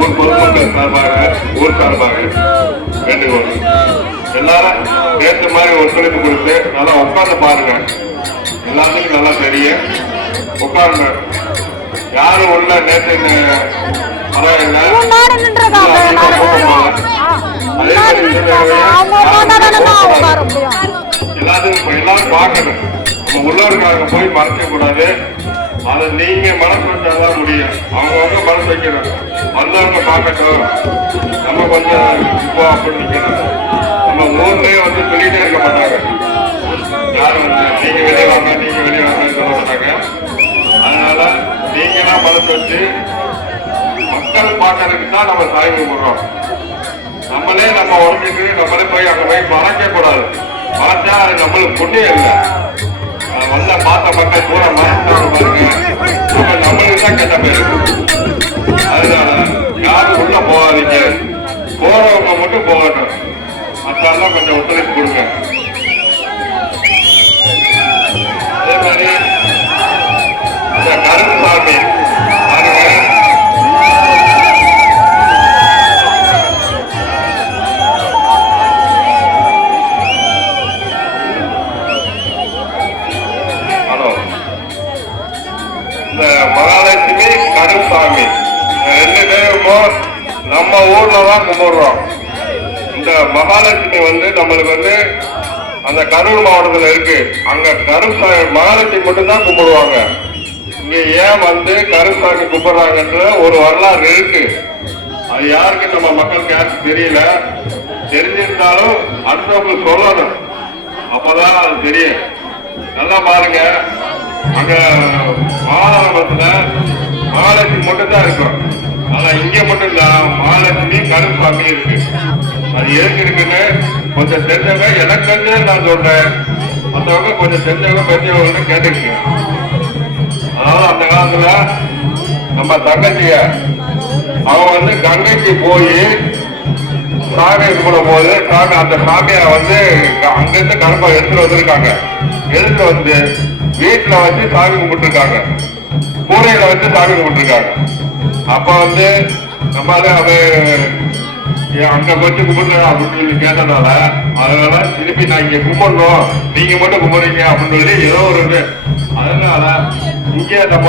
ஊர் பொதுமக்கள் சார்பாக ஊர் சார்பாக வேண்டுகோள். எல்லாரும் நேற்று மாதிரி ஒத்துழைப்பு கொடுத்து நல்லா உட்கார்ந்து பாருங்க. எல்லாத்துக்கும் நல்லா தெரியும். உட்காருங்க. யாரும் உள்ள நேற்று எல்லாரும் பார்க்கணும். நம்ம உள்ளவருக்காக போய் மறைக்க கூடாது. அதை நீங்க மனசு வச்சாதான் முடியும். அவங்கவுங்க மனசு வைக்கணும். வந்தவங்க பார்க்கட்டும். நம்ம கொஞ்சம் இப்போ அப்படி நிக்கணும். நம்ம ஊர்லயே வந்து சொல்லிட்டே இருக்க மாட்டாங்க. யாரும் வந்து நீங்க வெளியே வாங்க நீங்க வெளியே வாங்கன்னு சொல்ல மாட்டாங்க. அதனால நீங்களாம் மனசு வச்சு மக்கள் பார்க்கறதுக்கு தான் நம்ம சாமி கும்பிடுறோம். நம்மளே நம்ம உடம்புக்கு நம்மளே போய் அங்க போய் மறைக்க கூடாது. மறைச்சா அது நம்மளுக்கு புண்ணியம் இல்லை. வந்த பார்த்த மக்கள் பூரா மறைச்சாங்க பாருங்க, நம்மளுக்கு தான் கெட்ட பேரு. அதனால யாரும் உள்ள போகாதீங்க. போறவங்க மட்டும் போகட்டும். மற்றெல்லாம் கொஞ்சம் ஒத்துழைப்பு கொடுங்க. அதே மாதிரி இந்த கருப்புசாமி மகாலட்சுமி கருப்புசாமி ரெண்டு பேரும் நம்ம ஊர்ல தான் கும்பிடுறோம். இந்த மகாலட்சுமி வந்து நம்மளுக்கு வந்து அந்த கரூர் மாவட்டத்தில் இருக்கு. அங்க கருப்புசாமி மகாலட்சுமி மட்டும்தான் கும்பிடுவாங்க. இங்க ஏன் வந்து கருப்புசாமி கும்பிடுறாங்கன்ற ஒரு வரலாறு இருக்கு. அது யாருக்கு நம்ம மக்களுக்கு யாருக்கு தெரியல. தெரிஞ்சிருந்தாலும் அடுத்தவங்களுக்கு சொல்லணும். அப்பதான் அது தெரியும். நல்லா பாருங்க. அங்க மாநகரத்துல மகாலட்சுமி மட்டும் தான் இருக்கும். ஆனா இங்க மட்டும் இல்ல, மகாலட்சுமி கருப்புசாமி இருக்கு. அது எதுக்கு இருக்குன்னு கொஞ்சம் தெரிஞ்சவங்க, எனக்கு தெரிஞ்ச நான் சொல்றேன், மற்றவங்க கொஞ்சம் தெரிஞ்சவங்க பெரியவங்க கேட்டுருக்கு. அதாவது அந்த காலத்துல நம்ம தங்கச்சிய அவங்க வந்து கங்கைக்கு போய் சாமி கும்பிடும் போது அந்த சாமியை வந்து அங்கிருந்து கருப்பா எடுத்துட்டு வந்திருக்காங்க. எடுத்துட்டு வந்து வீட்டுல வச்சு சாமி கும்பிட்டு இருக்காங்க. கூரையில வச்சு சாமி கும்பிட்டு இருக்காங்க. அப்ப வந்து நம்மளால அது அங்க வச்சு கும்பிட்டு அப்படின்னு சொல்லி கேட்டதால அதனால திருப்பி நான் இங்க கும்பிடணும், நீங்க மட்டும் கும்பிடுறீங்க அப்படின்னு சொல்லி ஏதோ ஒரு அதனால இங்க நம்ம